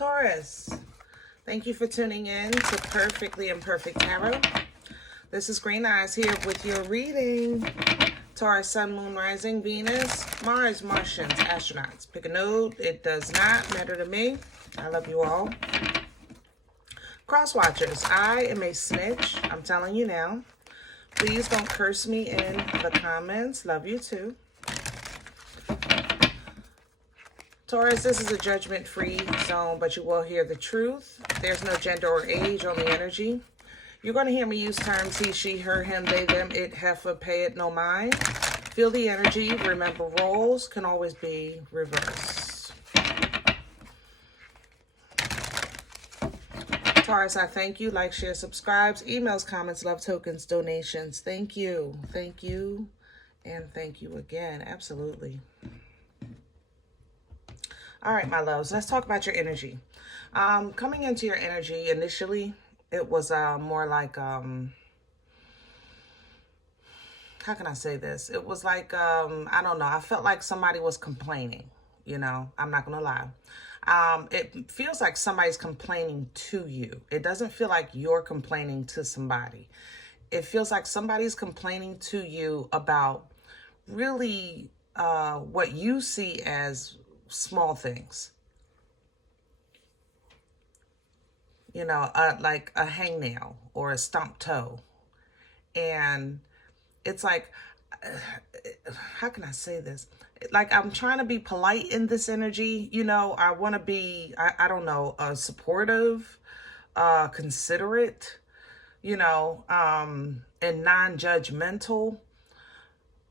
Taurus, thank you for tuning in to Perfectly Imperfect Tarot. This is Green Eyes here with your reading. Taurus, Sun, Moon, Rising, Venus, Mars, Martians, astronauts. Pick a node. It does not matter to me. I love you all. Cross watchers, I am a snitch. I'm telling you now. Please don't curse me in the comments. Love you too. Taurus, this is a judgment-free zone, but you will hear the truth. There's no gender or age on the energy. You're going to hear me use terms he, she, her, him, they, them, it, heifer, pay it, no mind. Feel the energy. Remember, roles can always be reversed. Taurus, I thank you. Like, share, subscribes, emails, comments, love tokens, donations. Thank you. Thank you. And thank you again. Absolutely. All right, my loves, let's talk about your energy. Coming into your energy, initially, it was more like, how can I say this? It was like, I don't know. I felt like somebody was complaining, you know, I'm not going to lie. It feels like somebody's complaining to you. It doesn't feel like you're complaining to somebody. It feels like somebody's complaining to you about really what you see as small things, you know, like a hangnail or a stumped toe. And it's like, how can I say this? Like, I'm trying to be polite in this energy. You know, I want to be, I don't know, supportive, considerate, you know, and non-judgmental.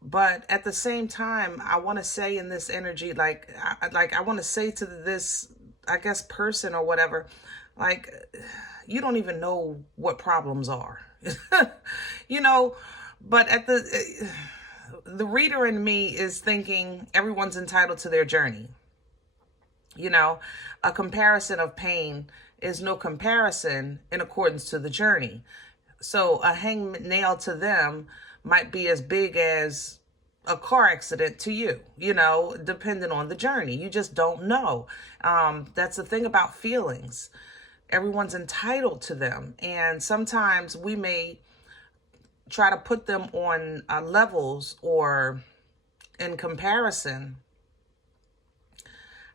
But at the same time, I want to say in this energy, like I want to say to this, I guess, person or whatever, like, you don't even know what problems are, you know. But at the reader in me is thinking everyone's entitled to their journey. You know, a comparison of pain is no comparison in accordance to the journey. So a hangnail to them might be as big as a car accident to you, you know, depending on the journey. You just don't know. That's the thing about feelings. Everyone's entitled to them. And sometimes we may try to put them on levels or in comparison.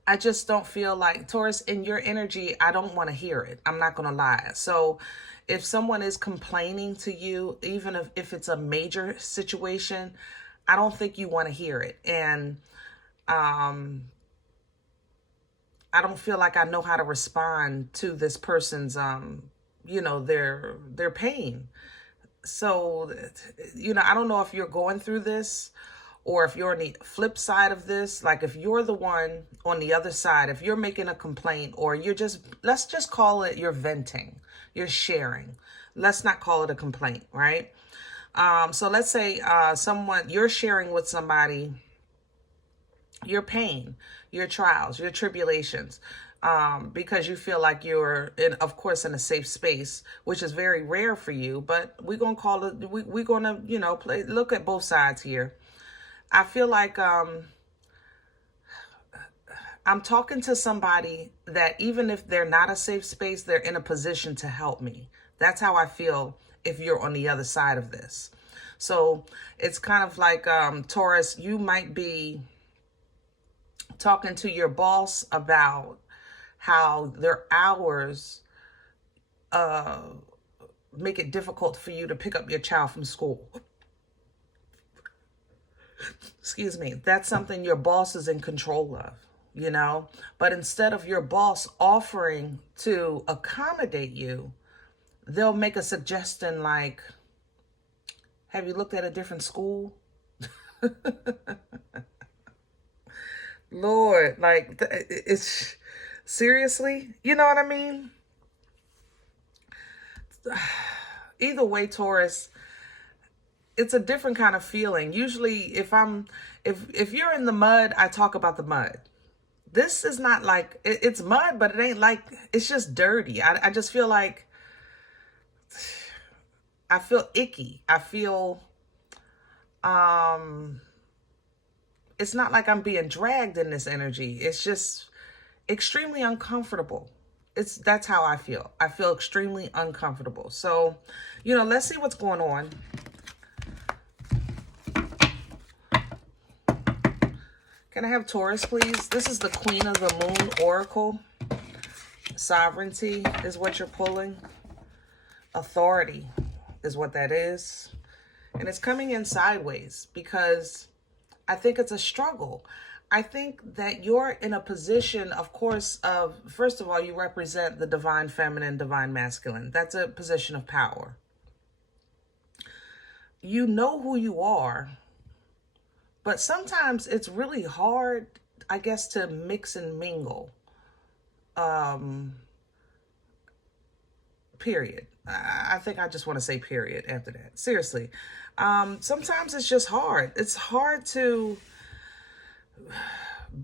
I just don't feel like, Taurus, in your energy, I don't want to hear it. I'm not going to lie. So if someone is complaining to you, even if it's a major situation, I don't think you want to hear it. And I don't feel like I know how to respond to this person's, you know, their pain. So, you know, I don't know if you're going through this or if you're on the flip side of this. Like, if you're the one on the other side, if you're making a complaint, or you're just, let's just call it, you're venting, you're sharing. Let's not call it a complaint, right? So let's say you're sharing with somebody your pain, your trials, your tribulations, because you feel like you're, of course, in a safe space, which is very rare for you. But we're gonna call it. We're gonna, you know, look at both sides here. I feel like I'm talking to somebody that even if they're not a safe space, they're in a position to help me. That's how I feel if you're on the other side of this. So it's kind of like, Taurus, you might be talking to your boss about how their hours make it difficult for you to pick up your child from school. Excuse me. That's something your boss is in control of, you know. But instead of your boss offering to accommodate you, they'll make a suggestion like, have you looked at a different school? Lord, like, it's seriously, you know what I mean? Either way, Taurus, it's a different kind of feeling. Usually if you're in the mud, I talk about the mud. This is not like, it's mud, but it ain't like, it's just dirty. I just feel like, I feel icky. I feel, it's not like I'm being dragged in this energy. It's just extremely uncomfortable. That's how I feel. I feel extremely uncomfortable. So, let's see what's going on. Can I have Taurus, please? This is the Queen of the Moon Oracle. Sovereignty is what you're pulling. Authority is what that is. And it's coming in sideways because I think it's a struggle. I think that you're in a position, of course, of, first of all, you represent the divine feminine, divine masculine. That's a position of power. You know who you are, but sometimes it's really hard, I guess, to mix and mingle. Period. I think I just want to say period after that. Seriously. Sometimes it's just hard. It's hard to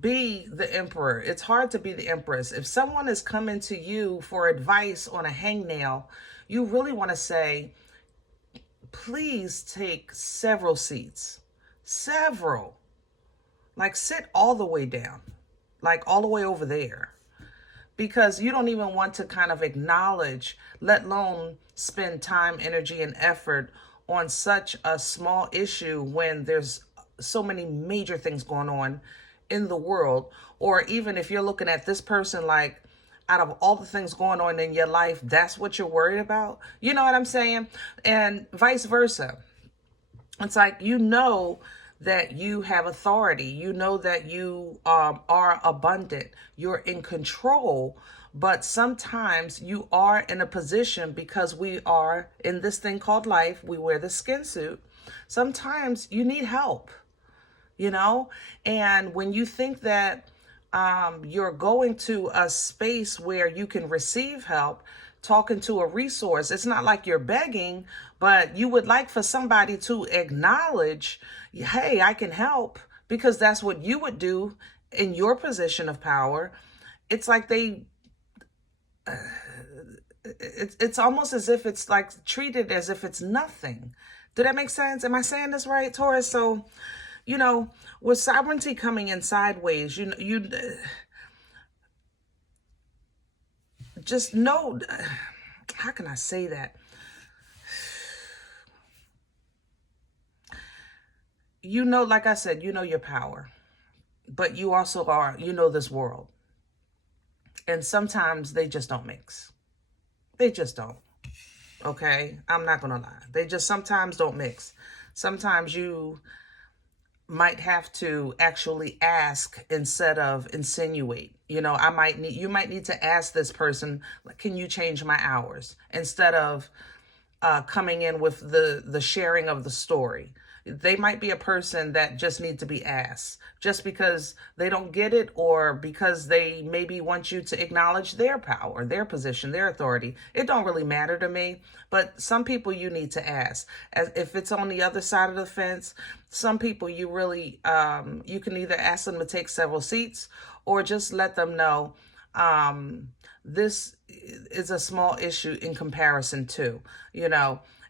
be the emperor. It's hard to be the empress. If someone is coming to you for advice on a hangnail, you really want to say, please take several seats. Several. Like, sit all the way down. Like, all the way over there. Because you don't even want to kind of acknowledge, let alone spend time, energy, and effort on such a small issue when there's so many major things going on in the world. Or even if you're looking at this person like, out of all the things going on in your life, that's what you're worried about. You know what I'm saying? And vice versa. It's like, that you have authority. You know that you are abundant. You're in control. But sometimes you are in a position, because we are in this thing called life. We wear the skin suit. Sometimes you need help, And when you think that you're going to a space where you can receive help, talking to a resource, it's not like you're begging, but you would like for somebody to acknowledge, hey, I can help, because that's what you would do in your position of power. It's like it's almost as if it's like treated as if it's nothing. Did that make sense? Am I saying this right, Taurus? So, with sovereignty coming in sideways, you just know, how can I say that? Like I said, your power, but you also are, this world. And sometimes they just don't mix. They just don't. Okay? I'm not going to lie. They just sometimes don't mix. Sometimes you might have to actually ask instead of insinuate. You might need to ask this person, can you change my hours? Instead of coming in with the sharing of the story. They might be a person that just needs to be asked, just because they don't get it, or because they maybe want you to acknowledge their power, their position, their authority. It don't really matter to me, but some people you need to ask. As if it's on the other side of the fence, some people you really, you can either ask them to take several seats, or just let them know, this is a small issue in comparison to,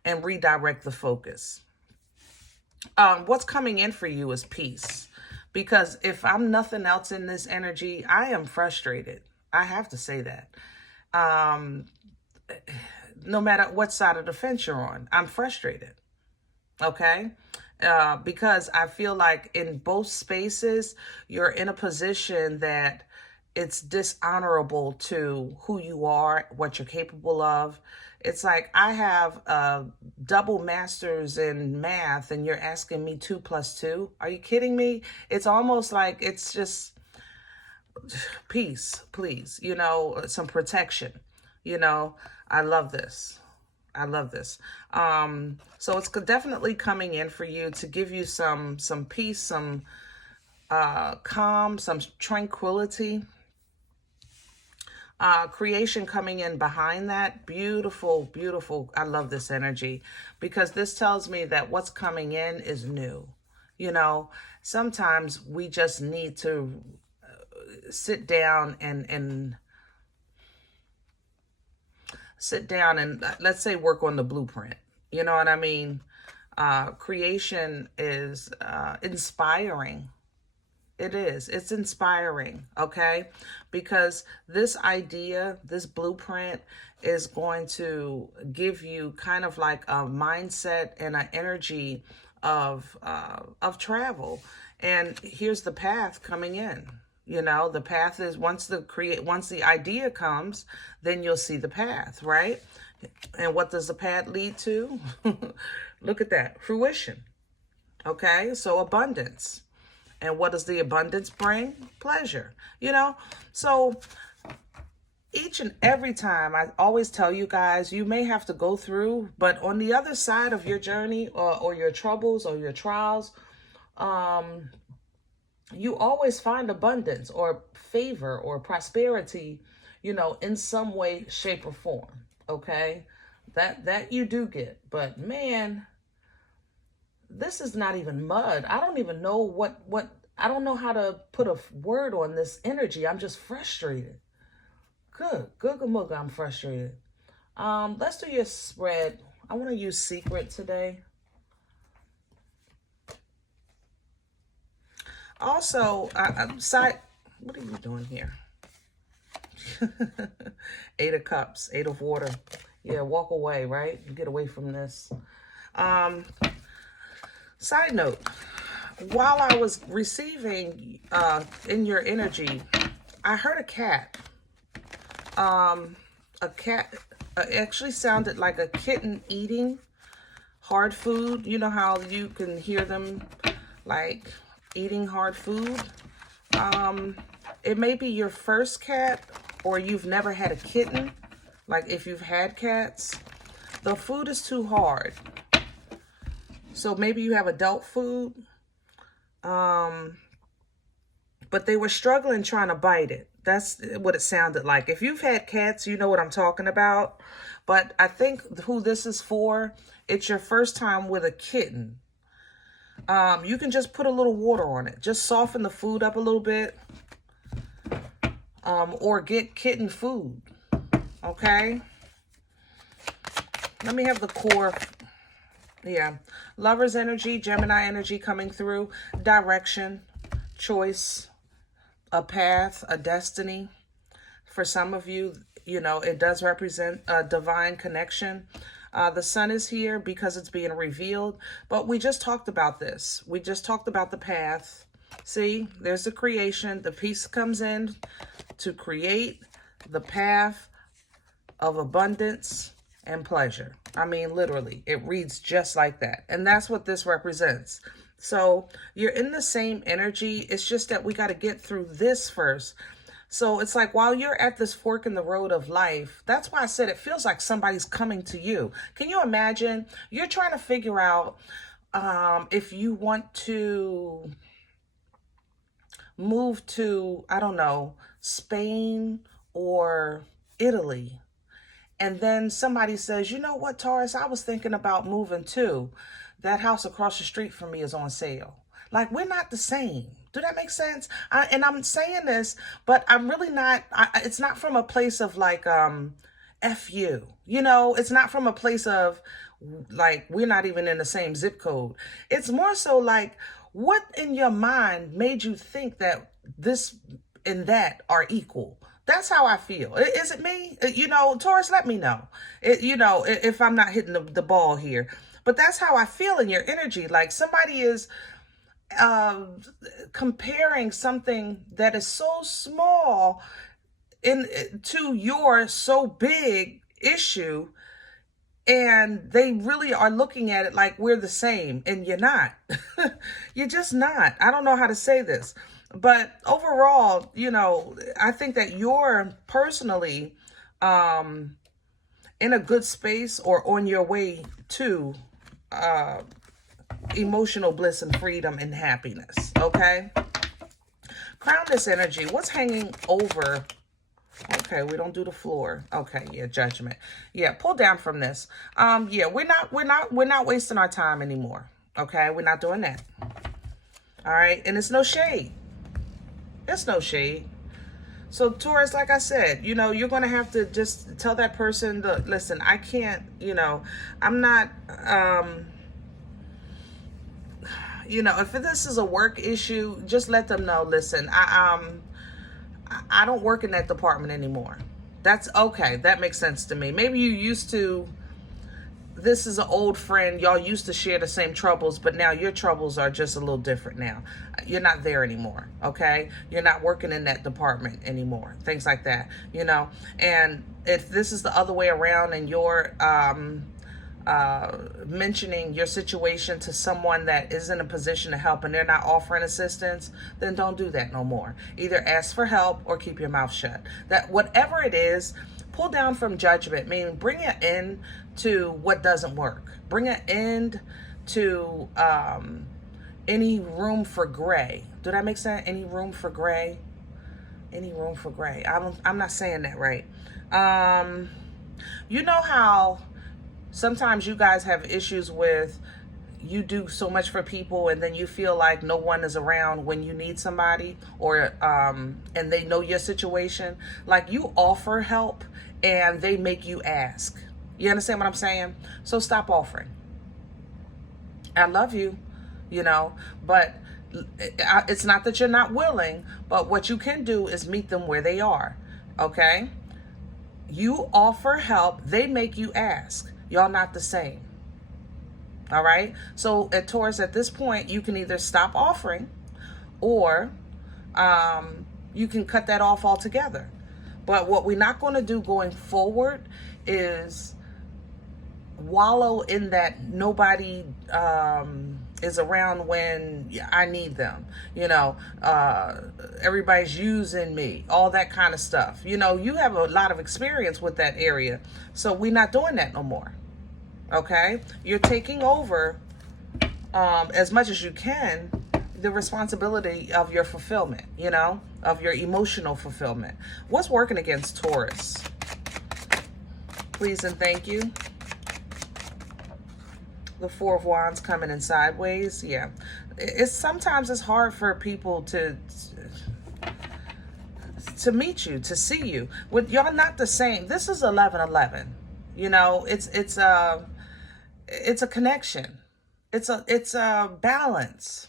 and redirect the focus. What's coming in for you is peace. Because if I'm nothing else in this energy, I am frustrated. I have to say that. No matter what side of the fence you're on, I'm frustrated. Okay? Because I feel like in both spaces, you're in a position that it's dishonorable to who you are, what you're capable of. It's like, I have a double master's in math and you're asking me 2 + 2. Are you kidding me? It's almost like it's just peace, please, some protection. I love this. I love this. So it's definitely coming in for you to give you some peace, some calm, some tranquility. Creation coming in behind that. Beautiful, beautiful. I love this energy, because this tells me that what's coming in is new. Sometimes we just need to sit down and let's say work on the blueprint. You know what I mean? Creation is inspiring. It is. It's inspiring, okay? Because this idea, this blueprint is going to give you kind of like a mindset and an energy of travel. And here's the path coming in. You know, the path is once the idea comes, then you'll see the path, right? And what does the path lead to? Look at that, fruition. Okay, so abundance. And what does the abundance bring? Pleasure. You know, so each and every time, I always tell you guys, you may have to go through, but on the other side of your journey or your troubles or your trials, you always find abundance or favor or prosperity, you know, in some way, shape, or form. Okay, that you do get. But man, this is not even mud. I don't even know what I don't know how to put a word on this energy. I'm just frustrated. Good, I'm frustrated. Let's do your spread. I want to use secret today. Also, what are you doing here? 8 of Cups, 8 of Water. Yeah, walk away, right? Get away from this. Side note, while I was receiving in your energy, I heard a cat. A cat actually sounded like a kitten eating hard food. You know how you can hear them like eating hard food? It may be your first cat, or you've never had a kitten. Like if you've had cats, the food is too hard. So maybe you have adult food, but they were struggling trying to bite it. That's what it sounded like. If you've had cats, you know what I'm talking about. But I think who this is for, it's your first time with a kitten. You can just put a little water on it. Just soften the food up a little bit. Or get kitten food. Okay? Let me have the core. Yeah. Lover's energy, Gemini energy coming through. Direction, choice, a path, a destiny. For some of you, you know, it does represent a divine connection. The sun is here because it's being revealed. But we just talked about this. We just talked about the path. See, there's the creation. The piece comes in to create the path of abundance and pleasure. I mean, literally, it reads just like that. And that's what this represents. So you're in the same energy. It's just that we got to get through this first. So it's like while you're at this fork in the road of life, that's why I said it feels like somebody's coming to you. Can you imagine? You're trying to figure out if you want to move to, I don't know, Spain or Italy. And then somebody says, you know what, Taurus, I was thinking about moving too. That house across the street from me is on sale. Like, we're not the same. Do that make sense? And I'm saying this, but I'm really not, it's not from a place of like, F you. You know, it's not from a place of like, we're not even in the same zip code. It's more so like, what in your mind made you think that this and that are equal? That's how I feel. Is it me? You know, Taurus, let me know. You know, if I'm not hitting the ball here. But that's how I feel in your energy. Like somebody is comparing something that is so small to your so big issue. And they really are looking at it like we're the same, and you're not. You're just not. I don't know how to say this. But overall, you know, I think that you're personally in a good space or on your way to emotional bliss and freedom and happiness, okay? Crown this energy. What's hanging over? Okay, we don't do the floor. Okay, yeah, judgment. Yeah, pull down from this. Yeah, we're not wasting our time anymore. Okay, we're not doing that. All right, and it's no shade. It's no shade. So Taurus, like I said, you know, you're going to have to just tell that person, listen, I can't, you know, I'm not, you know, if this is a work issue, just let them know, listen, I don't work in that department anymore. That's okay. That makes sense to me. Maybe you used to, this is an old friend. Y'all used to share the same troubles, but now your troubles are just a little different now. You're not there anymore, okay? You're not working in that department anymore. Things like that, you know? And if this is the other way around and you're mentioning your situation to someone that is in a position to help and they're not offering assistance, then don't do that no more. Either ask for help or keep your mouth shut. That whatever it is, pull down from judgment, meaning bring an end to what doesn't work. Bring an end to any room for gray. Did that make sense? Any room for gray? Any room for gray. I'm not saying that right. You know how sometimes you guys have issues with, you do so much for people and then you feel like no one is around when you need somebody, or and they know your situation. Like, you offer help and they make you ask. You understand what I'm saying? So stop offering. I love you, you know, but it's not that you're not willing, but what you can do is meet them where they are, okay? You offer help, they make you ask. Y'all not the same. All right? So at Taurus, at this point, you can either stop offering or you can cut that off altogether. But what we're not going to do going forward is wallow in that nobody is around when I need them. You know, everybody's using me, all that kind of stuff. You know, you have a lot of experience with that area. So we're not doing that no more. Okay? You're taking over as much as you can the responsibility of your fulfillment, you know, of your emotional fulfillment. What's working against Taurus? Please and thank you. The Four of Wands coming in sideways. Yeah. Sometimes it's hard for people to meet you, to see you. With y'all not the same. This is 11-11. You know, it's a connection. It's a balance.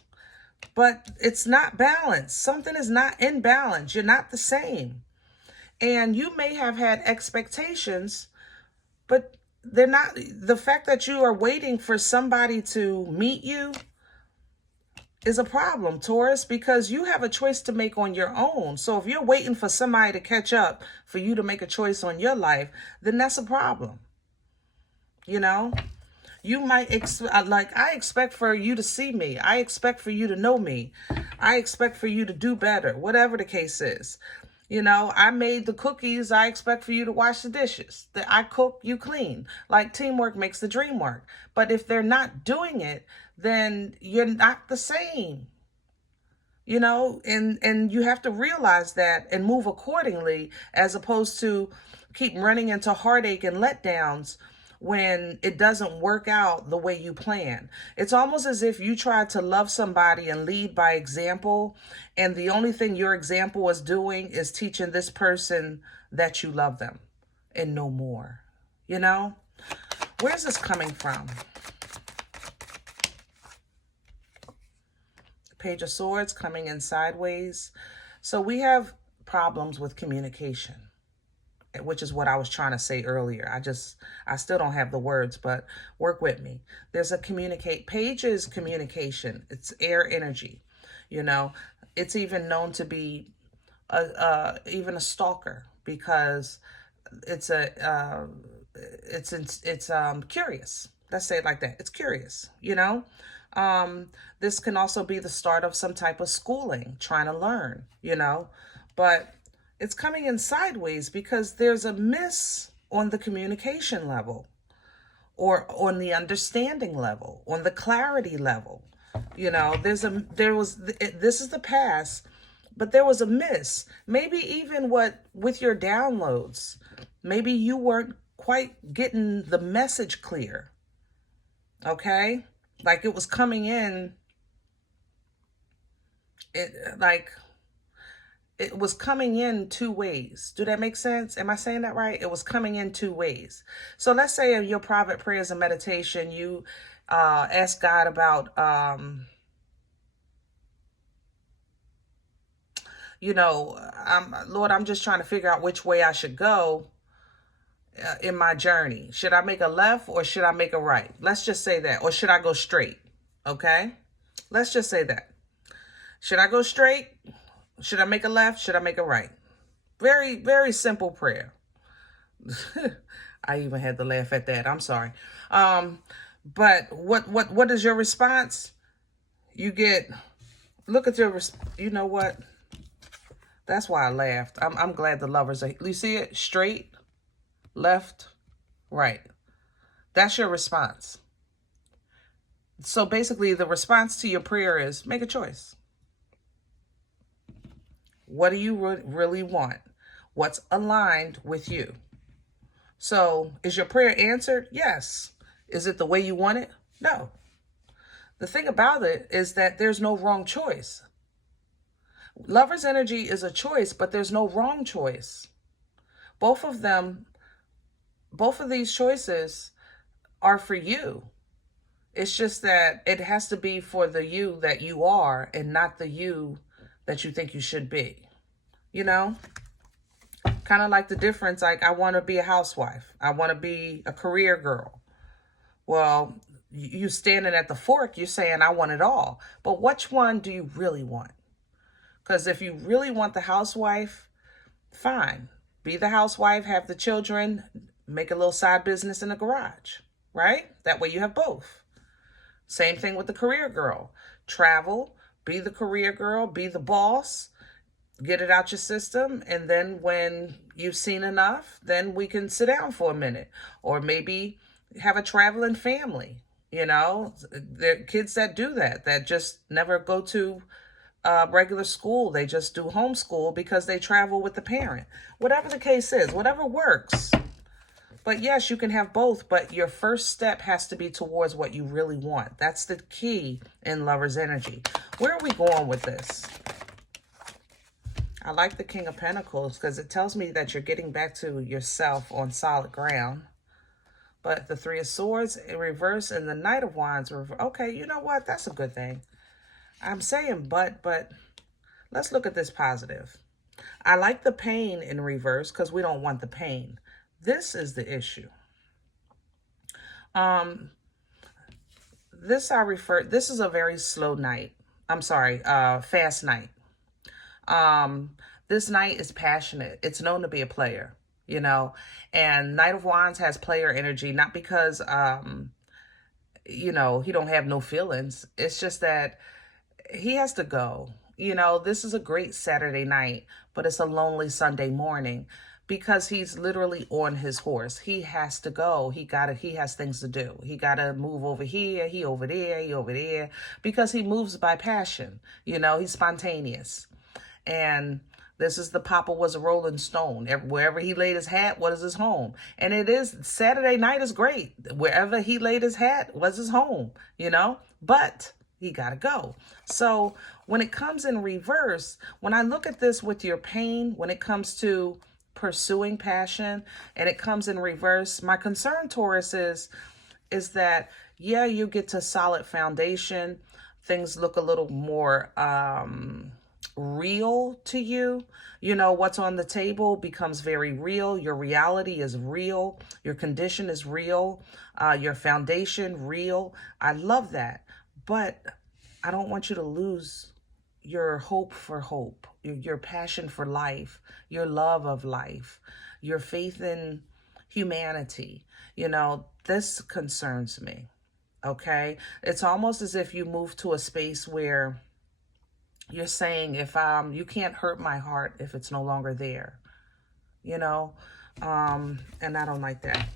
But it's not balanced. Something is not in balance. You're not the same. And you may have had expectations, but they're not. The fact that you are waiting for somebody to meet you is a problem, Taurus, because you have a choice to make on your own. So if you're waiting for somebody to catch up for you to make a choice on your life, then that's a problem. You know? You might, I expect for you to see me. I expect for you to know me. I expect for you to do better, whatever the case is. You know, I made the cookies. I expect for you to wash the dishes. That I cook, you clean. Like, teamwork makes the dream work. But if they're not doing it, then you're not the same. You know, and you have to realize that and move accordingly, as opposed to keep running into heartache and letdowns when it doesn't work out the way you plan. It's almost as if you tried to love somebody and lead by example, and the only thing your example is doing is teaching this person that you love them and no more. You know? Where's this coming from? Page of Swords coming in sideways. So we have problems with communication, which is what I was trying to say earlier. I still don't have the words, but work with me. There's a page is communication. It's air energy. You know, it's even known to be even a stalker, because it's curious. Let's say it like that. It's curious, you know? This can also be the start of some type of schooling, trying to learn, you know? But it's coming in sideways because there's a miss on the communication level, or on the understanding level, on the clarity level. You know, this is the past, but there was a miss. Maybe even with your downloads, maybe you weren't quite getting the message clear. Okay? Like, it was coming in, it was coming in two ways. Do that make sense? Am I saying that right? It was coming in two ways. So let's say in your private prayers and meditation, you ask God about you know, Lord, I'm just trying to figure out which way I should go in my journey. Should I make a left or should I make a right? Let's just say that. Or should I go straight? Okay? Let's just say that. Should I go straight? Should I make a left? Should I make a right? Very, very simple prayer. I even had to laugh at that. I'm sorry. But what is your response? You get, look at your, you know what? That's why I laughed. I'm glad the lovers are, you see it? Straight, left, right. That's your response. So basically the response to your prayer is make a choice. What do you really want? What's aligned with you? So is your prayer answered? Yes. Is it the way you want it? No. The thing about it is that there's no wrong choice. Lover's energy is a choice, but there's no wrong choice. Both of these choices are for you. It's just that it has to be for the you that you are and not the you that you think you should be. You know? Kind of like the difference, like I want to be a housewife. I want to be a career girl. Well, you standing at the fork, you're saying I want it all. But which one do you really want? Because if you really want the housewife, fine. Be the housewife, have the children, make a little side business in the garage, right? That way you have both. Same thing with the career girl. Travel, be the career girl, be the boss, get it out your system, and then when you've seen enough, then we can sit down for a minute. Or maybe have a traveling family, you know? There are kids that do that just never go to regular school. They just do homeschool because they travel with the parent. Whatever the case is, whatever works. But yes, you can have both, but your first step has to be towards what you really want. That's the key in lover's energy. Where are we going with this? I like the King of Pentacles because it tells me that you're getting back to yourself on solid ground. But the Three of Swords in reverse and the Knight of Wands. Okay, you know what? That's a good thing. I'm saying but let's look at this positive. I like the pain in reverse because we don't want the pain. This is the issue. This is a very slow night. I'm sorry, fast night. This knight is passionate. It's known to be a player, you know, and Knight of Wands has player energy, not because, you know, he don't have no feelings. It's just that he has to go. You know, this is a great Saturday night, but it's a lonely Sunday morning because he's literally on his horse. He has to go. He has things to do. He got to move over here, he over there, because he moves by passion. You know, he's spontaneous. And this is the Papa was a Rolling Stone. Wherever he laid his hat was his home. And it is, Saturday night is great. Wherever he laid his hat was his home, you know, but he got to go. So when it comes in reverse, when I look at this with your pain, when it comes to pursuing passion and it comes in reverse, my concern, Taurus, is that, yeah, you get to solid foundation. Things look a little more, real to you. You know, what's on the table becomes very real. Your reality is real. Your condition is real. Your foundation real. I love that. But I don't want you to lose your hope for hope, your passion for life, your love of life, your faith in humanity. You know, this concerns me. Okay. It's almost as if you move to a space where you're saying, if you can't hurt my heart if it's no longer there, you know, and I don't like that,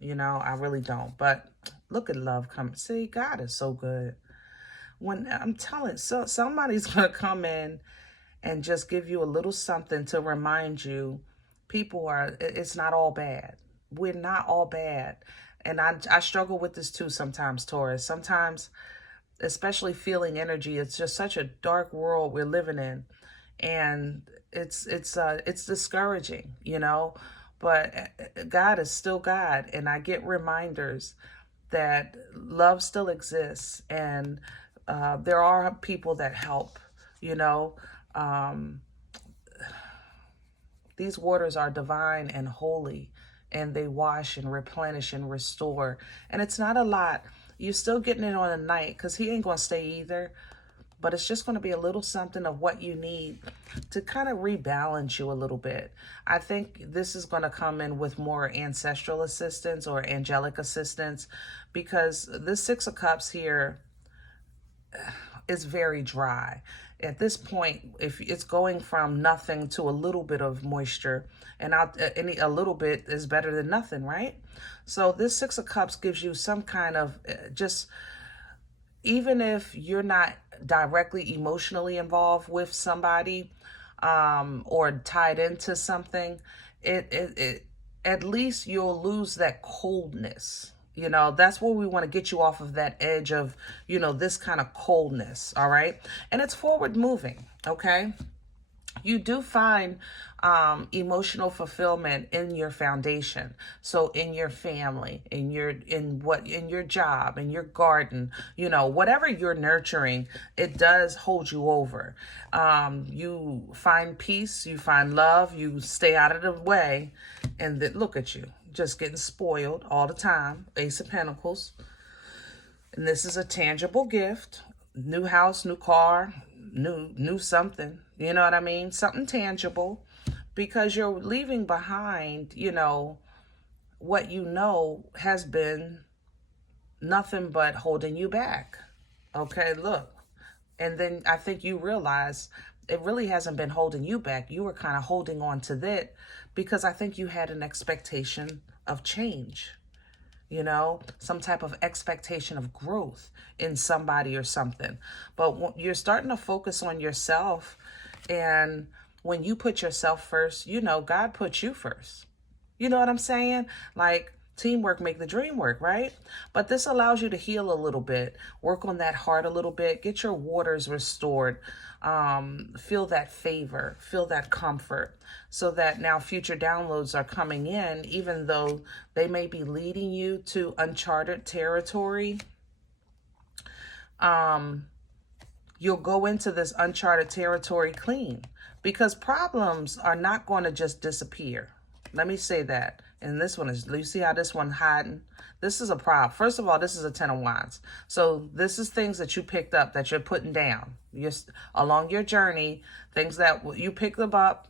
you know, I really don't. But look at love come. See, God is so good. When I'm telling, so somebody's going to come in and just give you a little something to remind you, it's not all bad. We're not all bad. And I struggle with this too sometimes, Taurus. Sometimes, especially feeling energy, it's just such a dark world we're living in, and it's discouraging, you know. But God is still God, and I get reminders that love still exists, and there are people that help, you know. These waters are divine and holy, and they wash and replenish and restore. And it's not a lot. You're still getting it on a night, because he ain't going to stay either. But it's just going to be a little something of what you need to kind of rebalance you a little bit. I think this is going to come in with more ancestral assistance or angelic assistance, because this Six of Cups here is very dry. At this point, if it's going from nothing to a little bit of moisture, and a little bit is better than nothing, right? So this Six of Cups gives you some kind of just, even if you're not directly emotionally involved with somebody or tied into something, it at least you'll lose that coldness. You know, that's where we want to get you off of that edge of, you know, this kind of coldness, all right? And it's forward moving, okay? You do find emotional fulfillment in your foundation. So in your family, in your job, in your garden, you know, whatever you're nurturing, it does hold you over. You find peace, you find love, you stay out of the way, and then look at you, just getting spoiled all the time. Ace of Pentacles. And this is a tangible gift. New house, new car, new something. You know what I mean? Something tangible, because you're leaving behind, you know, what you know has been nothing but holding you back. Okay, look. And then I think you realize it really hasn't been holding you back. You were kind of holding on to that because I think you had an expectation of change. You know, some type of expectation of growth in somebody or something. But you're starting to focus on yourself. And when you put yourself first, you know, God puts you first. You know what I'm saying? Like, teamwork make the dream work, right? But this allows you to heal a little bit, work on that heart a little bit, get your waters restored, feel that favor, feel that comfort, so that now future downloads are coming in, even though they may be leading you to uncharted territory. You'll go into this uncharted territory clean, because problems are not going to just disappear. Let me say that. And this one is, you see how this one hiding? This is a problem. First of all, this is a 10 of Wands. So this is things that you picked up that you're putting down. Along your journey, things that you picked them up,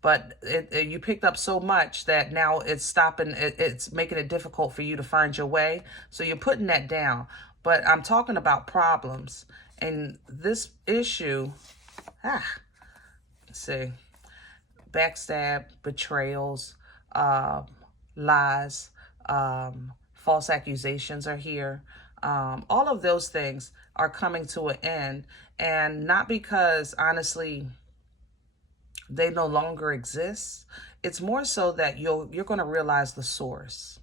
but you picked up so much that now it's stopping, it's making it difficult for you to find your way. So you're putting that down. But I'm talking about problems. And this issue, let's see, backstab, betrayals, lies, false accusations are here. All of those things are coming to an end, and not because, honestly, they no longer exist. It's more so that you're going to realize the source.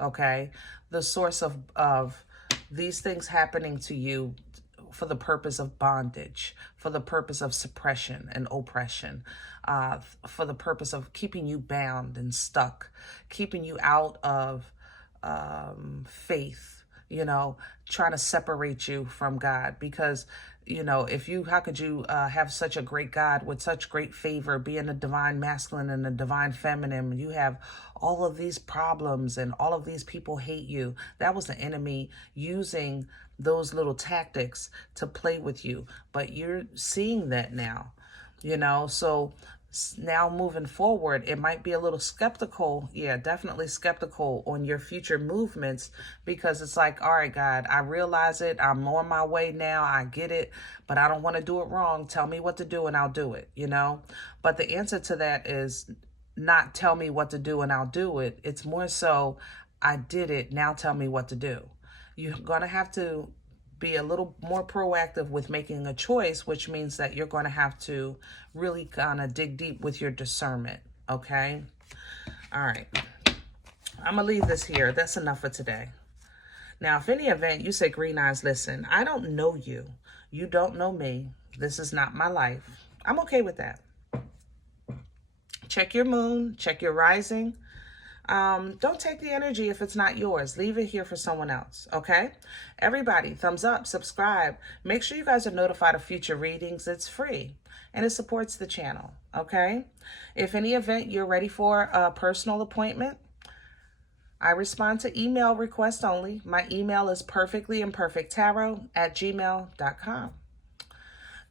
Okay? The source of these things happening to you for the purpose of bondage, for the purpose of suppression and oppression, for the purpose of keeping you bound and stuck, keeping you out of faith, you know, trying to separate you from God. Because, you know, how could you have such a great God with such great favor, being a divine masculine and a divine feminine? You have all of these problems and all of these people hate you. That was the enemy using those little tactics to play with you. But you're seeing that now, you know. So now moving forward, it might be a little skeptical. Yeah, definitely skeptical on your future movements, because it's like, all right, God, I realize it. I'm on my way now. I get it, but I don't want to do it wrong. Tell me what to do and I'll do it, you know. But the answer to that is not tell me what to do and I'll do it. It's more so, I did it. Now tell me what to do. You're going to have to be a little more proactive with making a choice, which means that you're going to have to really kind of dig deep with your discernment. Okay. All right. I'm going to leave this here. That's enough for today. Now, if any event you say, Green Eyes, listen, I don't know you. You don't know me. This is not my life. I'm okay with that. Check your moon, check your rising. Don't take the energy if it's not yours. Leave it here for someone else, okay? Everybody, thumbs up, subscribe. Make sure you guys are notified of future readings. It's free, and it supports the channel. okay? If any event you're ready for a personal appointment, I respond to email requests only. My email is perfectlyimperfecttarot@gmail.com.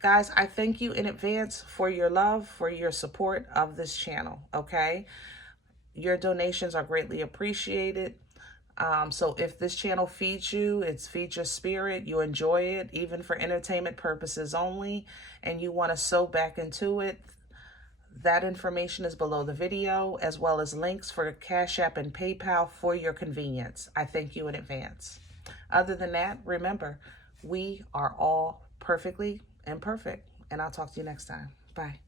Guys, I thank you in advance for your love, for your support of this channel, okay? Your donations are greatly appreciated. So if this channel feeds you, it feeds your spirit, you enjoy it, even for entertainment purposes only, and you want to sow back into it, that information is below the video, as well as links for Cash App and PayPal for your convenience. I thank you in advance. Other than that, remember, we are all perfectly imperfect, and I'll talk to you next time. Bye.